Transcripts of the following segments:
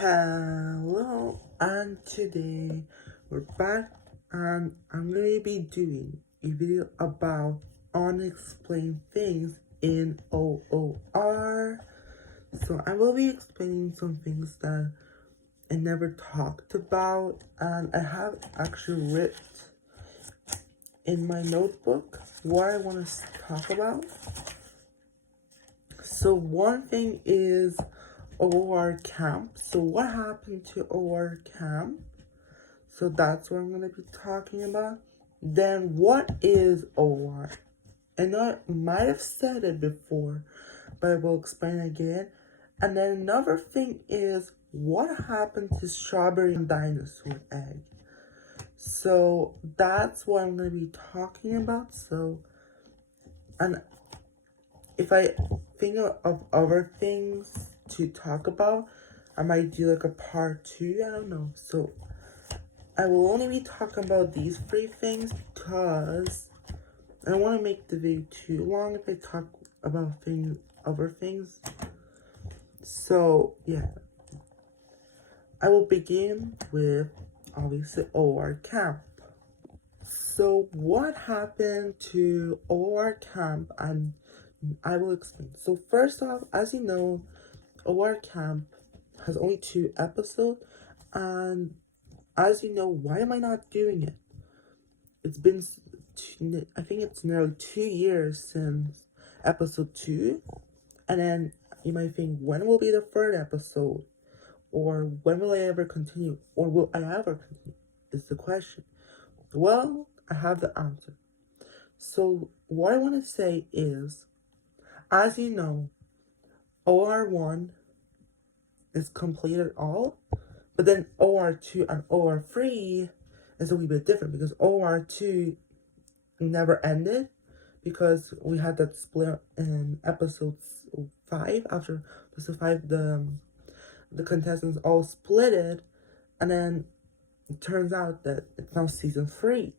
Hello, and today we're back, and I'm going to be doing a video about unexplained things in OOR. So I will be explaining some things that I never talked about, and I have actually written in my notebook what I want to talk about. So one thing is OOR camp. So what happened to OOR camp? So that's what I'm going to be talking about. Then what is OOR? I know I might have said it before, but I will explain again. And then another thing is what happened to strawberry and dinosaur egg? So that's what I'm going to be talking about. So, and if I think of other things to talk about, I might do like a part 2, I don't know. So I will only be talking about these 3 things because I don't want to make the video too long if I talk about other things. So yeah, I will begin with obviously OOR camp. So what happened to OOR camp, and I will explain. So first off, as you know, OOR camp has only 2 episodes, and as you know, why am I not doing it? It's been, I think it's nearly 2 years since episode 2, and then you might think, when will be the 3rd episode? Or when will I ever continue? Or will I ever continue? Is the question. Well, I have the answer. So what I want to say is, as you know, OR1 is completed all, but then OR2 and OR3 is a wee bit different because OR2 never ended because we had that split in episode 5. After episode 5, the contestants all splitted, and then it turns out that it's now season 3.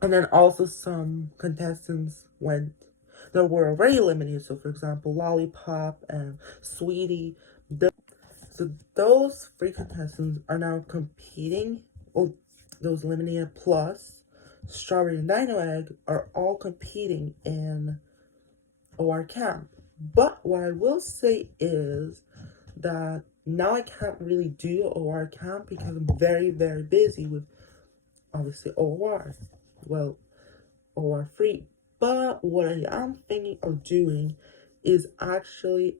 And then also some contestants that were already eliminated. So for example, Lollipop and Sweetie. So those 3 contestants are now competing. Well, those eliminated plus Strawberry and Dino Egg are all competing in OR camp. But what I will say is that now I can't really do OR camp because I'm very, very busy with obviously OR. Well, OR free. But what I am thinking of doing is actually,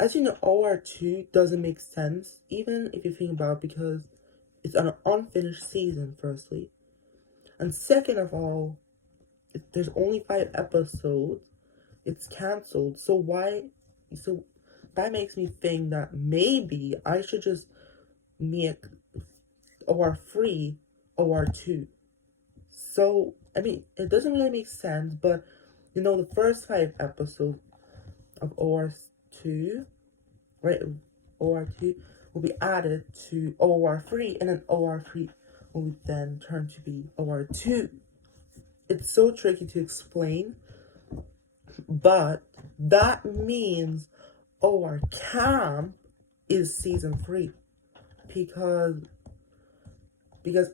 as you know, OR2 doesn't make sense, even if you think about it, because it's an unfinished season, firstly. And second of all, there's only 5 episodes. It's cancelled. So that makes me think that maybe I should just make OR3 OR2. So, I mean, it doesn't really make sense, but you know, the first 5 episodes of OR2, right? OR2 will be added to OR3, and then OR3 will then turn to be OR2. It's so tricky to explain, but that means OR Camp is season 3 because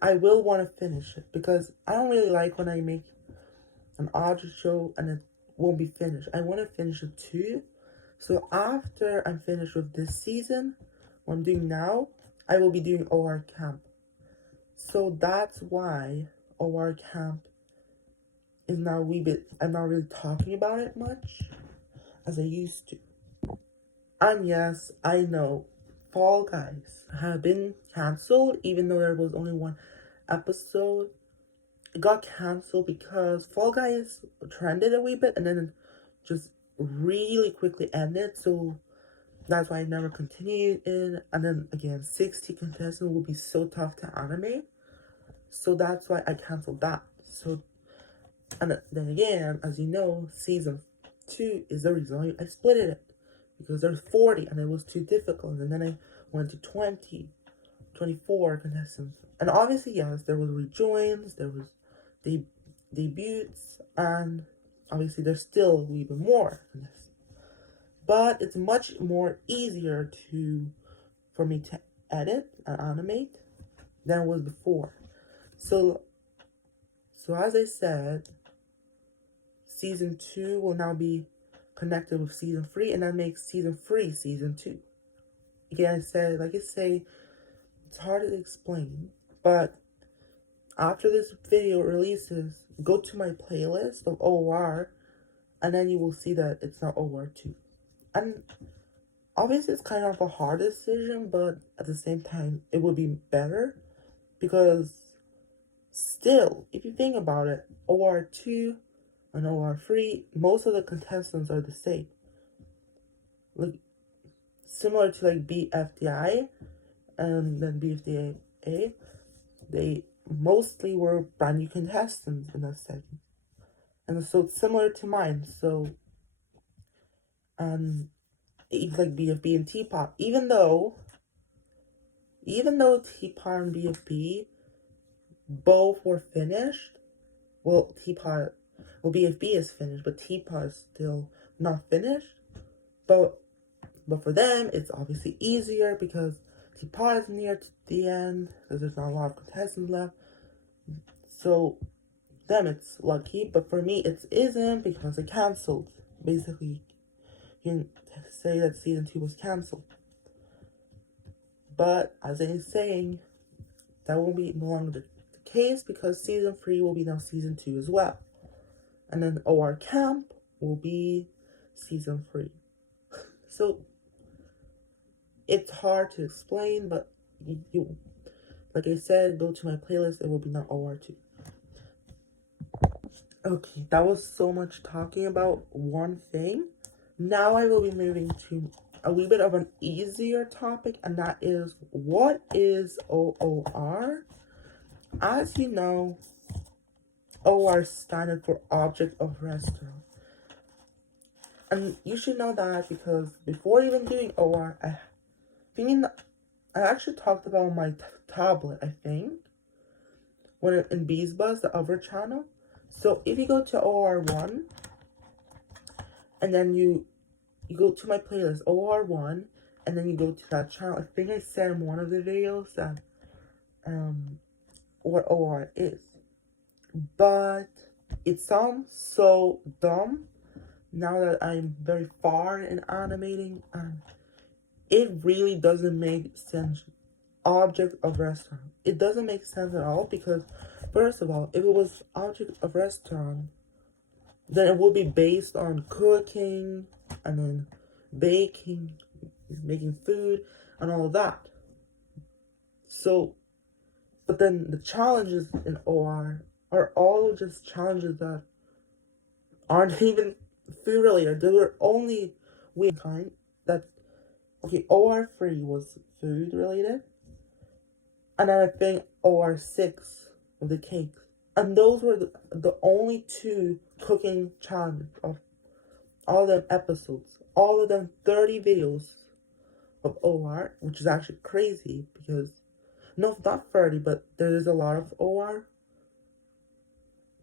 I will want to finish it, because I don't really like when I make an audio show and it won't be finished. I want to finish it too. So after I'm finished with this season, what I'm doing now, I will be doing OR Camp. So that's why OR Camp is now a wee bit, I'm not really talking about it much as I used to. And yes, I know, Fall Guys have been cancelled, even though there was only 1 episode. It got cancelled because Fall Guys trended a wee bit and then it just really quickly ended. So that's why I never continued in. And then again, 60 contestants will be so tough to animate. So that's why I canceled that. So, and then again, as you know, season 2 is the reason I split it. Because there's 40 and it was too difficult. And then I went to 20, 24 contestants. And obviously, yes, there was rejoins, there was debuts, and obviously there's still even more contestants. But it's much more easier to for me to edit and animate than it was before. So as I said, season 2 will now be connected with season 3, and that makes season 3 season 2. Again, like I say, it's hard to explain, but after this video releases, go to my playlist of OOR, and then you will see that it's not OOR 2. And obviously it's kind of a hard decision, but at the same time, it would be better, because still, if you think about it, OOR 2 and OOR 3, most of the contestants are the same. Like, similar to like BFDI and then BFDA, they mostly were brand new contestants in that segment. And so it's similar to mine. So, it's like BFB and Teapot, even though Teapot and BFB both were finished, BFB is finished, but Teapot is still not finished. But for them, it's obviously easier because Teapot is near to the end, because there's not a lot of contestants left. So, them, it's lucky, but for me, it isn't, because it canceled. Basically, you can say that season 2 was canceled. But, as I was saying, that won't be no longer the case, because season 3 will be now season 2 as well. And then OR Camp will be season 3. So, it's hard to explain, but you, like I said, go to my playlist, it will be now OR 2. Okay, that was so much talking about one thing. Now I will be moving to a wee bit of an easier topic, and that is, what is OOR? As you know, OOR standard for Object of Restaurant. And you should know that, because before even doing OOR, I actually talked about my tablet, I think, when in BeesBuzz, the other channel. So if you go to OOR1, and then you go to my playlist, OOR1, and then you go to that channel, I think I said in one of the videos that, what OOR is. But it sounds so dumb now that I'm very far in animating, and it really doesn't make sense. Object of Restaurant. It doesn't make sense at all, because, first of all, if it was Object of Restaurant, then it would be based on cooking, and then baking, making food, and all of that. So, but then the challenges in OR are all just challenges that aren't even food related. There were only kind that, okay, OR3 was food related, and then I think OR6 of the cakes. And those were the only 2 cooking challenges of all them episodes. All of them 30 videos of OR, which is actually crazy, because, no, not 30, but there is a lot of OR.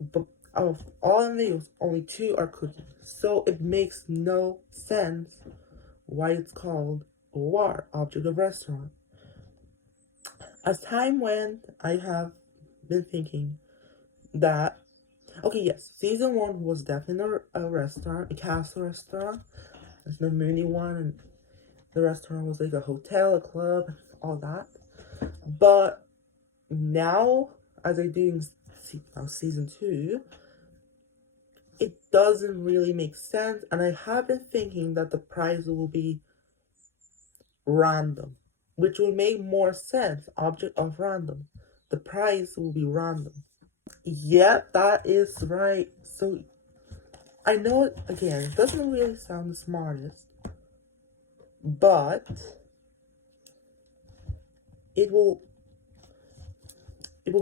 But out of all the videos, only 2 are cooking. So it makes no sense why it's called OR, Object of Restaurant. As time went, I have been thinking that, okay, yes, season 1 was definitely a restaurant, a castle restaurant. It's the Mooney one, and the restaurant was like a hotel, a club, all that. But now, as I do in season 2, it doesn't really make sense, and I have been thinking that the prize will be random, which will make more sense. Object of random. The prize will be random. Yeah, that is right. So, I know it, again, it doesn't really sound the smartest, but it will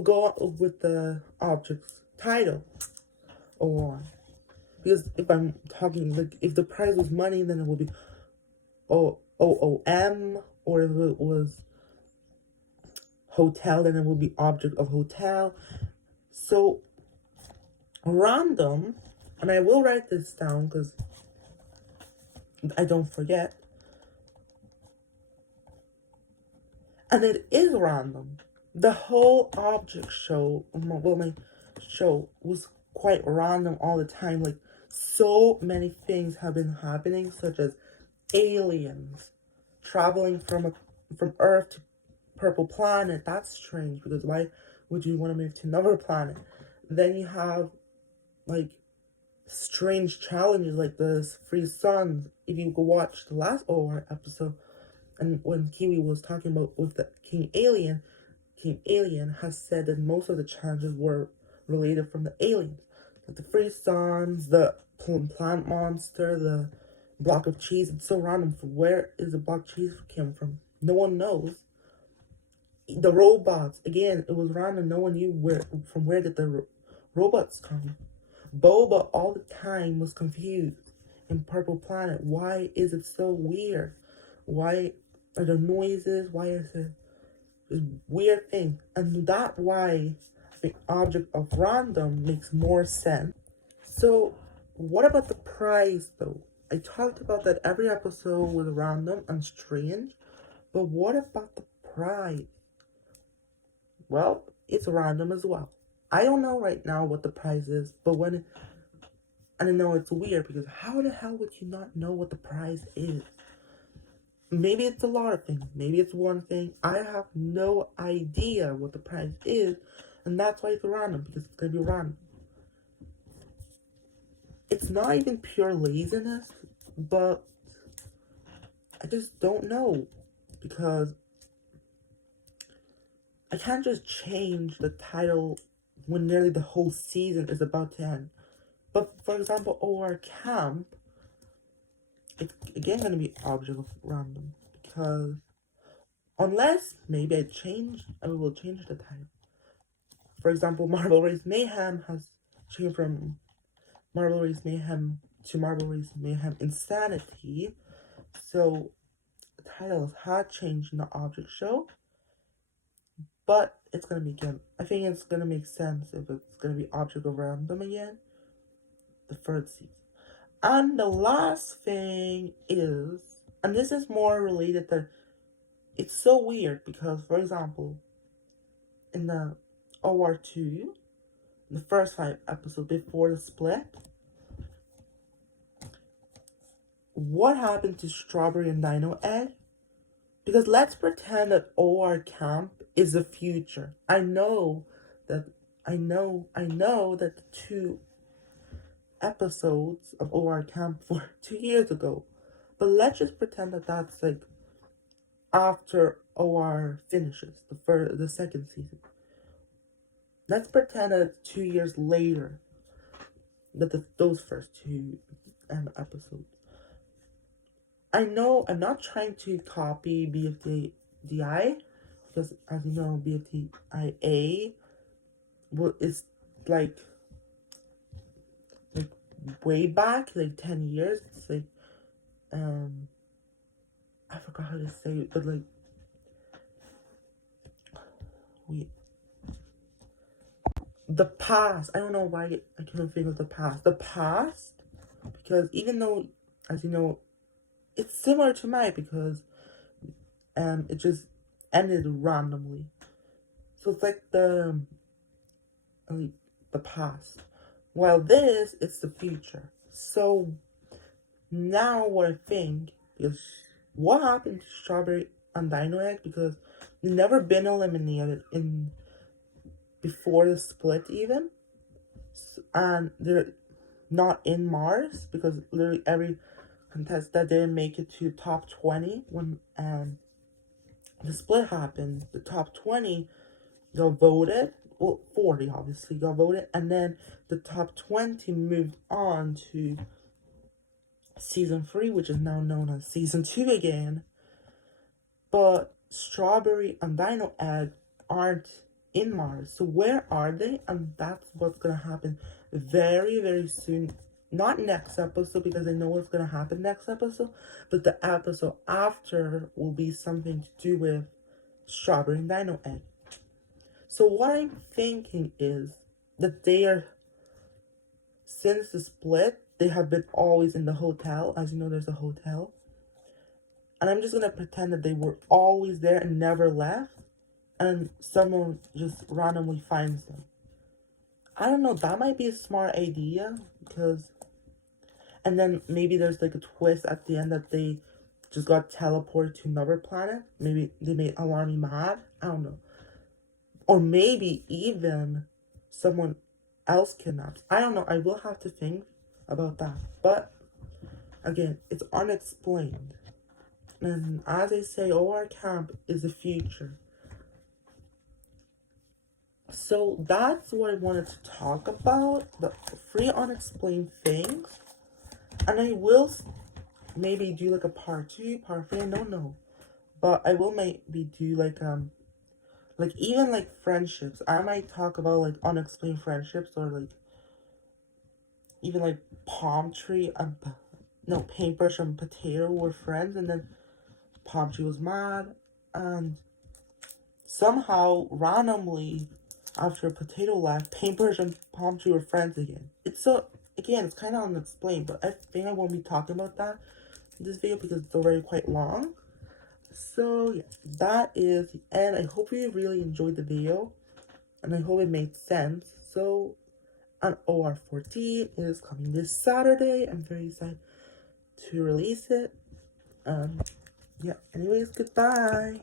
go with the object's title, or, because if I'm talking, like, if the prize was money, then it would be OOM, or if it was hotel, then it would be object of hotel. So, random, and I will write this down because I don't forget. And it is random. The whole object show, well, my show was quite random all the time. Like, so many things have been happening, such as aliens traveling from Earth to Purple Planet. That's strange, because why would you want to move to another planet? Then you have like strange challenges like the free suns. If you go watch the last OR episode, and when Kiwi was talking about with the King Alien has said that most of the challenges were related from the aliens, like the free suns, the plant monster, the block of cheese. It's so random. From where is the block of cheese came from? No one knows. The robots, again, it was random. No one knew where did the robots come. Boba all the time was confused in Purple Planet. Why is it so weird? Why are there noises? Why is there this weird thing? And that's why the object of random makes more sense. So, what about the prize though? I talked about that every episode was random and strange, but what about the prize? Well, it's random as well. I don't know right now what the prize is, but and I know it's weird because how the hell would you not know what the prize is? Maybe it's a lot of things. Maybe it's one thing. I have no idea what the prize is, and that's why it's random, because it's gonna be random. It's not even pure laziness, but I just don't know, because I can't just change the title when nearly the whole season is about to end. But for example, OR Camp, it's again going to be object of random, because unless maybe I will change the title. For example, Marble Race Mayhem has changed from Marble Race Mayhem to Marble Race Mayhem Insanity. So the titles had changed in the object show. But it's going to be again. I think it's going to make sense if it's going to be object of random again. The third season. And the last thing is, and this is more related to, it's so weird because, for example, in the OR2, the first 5 episodes before the split, what happened to Strawberry and Dino Egg? Because let's pretend that OR Camp is the future. I know that the 2 episodes of OR Camp were 2 years ago. But let's just pretend that that's like after OR finishes the second season. Let's pretend that it's 2 years later that those first 2 episodes. I know I'm not trying to copy BFDI, because as you know, BFDIA is like way back, like 10 years. It's like I forgot how to say it, but like the past. I don't know why I can't think of the past. The past, because even though, as you know, it's similar to mine, because it just ended randomly. So it's like the past. While this, it's the future. So now what I think is, what happened to Strawberry and Dino Egg? Because they've never been eliminated before the split even. And they're not in Mars, because literally every contestant that didn't make it to top 20 when the split happened, the top 20 got voted. Well, 40 obviously got voted, and then the top 20 moved on to season 3, which is now known as season 2 again. But Strawberry and Dino Egg aren't in Mars. So where are they? And that's what's gonna happen very, very soon. Not next episode, because I know what's gonna happen next episode, but the episode after will be something to do with Strawberry and Dino Egg. So what I'm thinking is that since the split, they have been always in the hotel. As you know, there's a hotel. And I'm just gonna pretend that they were always there and never left, and someone just randomly finds them. I don't know, that might be a smart idea, because, and then maybe there's like a twist at the end that they just got teleported to another planet. Maybe they made Alarmy mad. I don't know. Or maybe even someone else kidnaps. I don't know. I will have to think about that. But again, it's unexplained. And as I say, OR camp is the future. So that's what I wanted to talk about, the free unexplained things. And I will maybe do like a part 2, part 3, I don't know. But I will maybe do like even like friendships. I might talk about like unexplained friendships, or like even like palm tree and no, paintbrush and potato were friends, and then palm tree was mad, and somehow randomly after potato left, paintbrush and palm tree were friends again. It's so, again, it's kind of unexplained, but I think I won't be talking about that in this video because it's already quite long. So yeah, that is the end. I hope you really enjoyed the video, and I hope it made sense. So an OR 14 is coming this Saturday. I'm very excited to release it. Yeah, anyways, goodbye.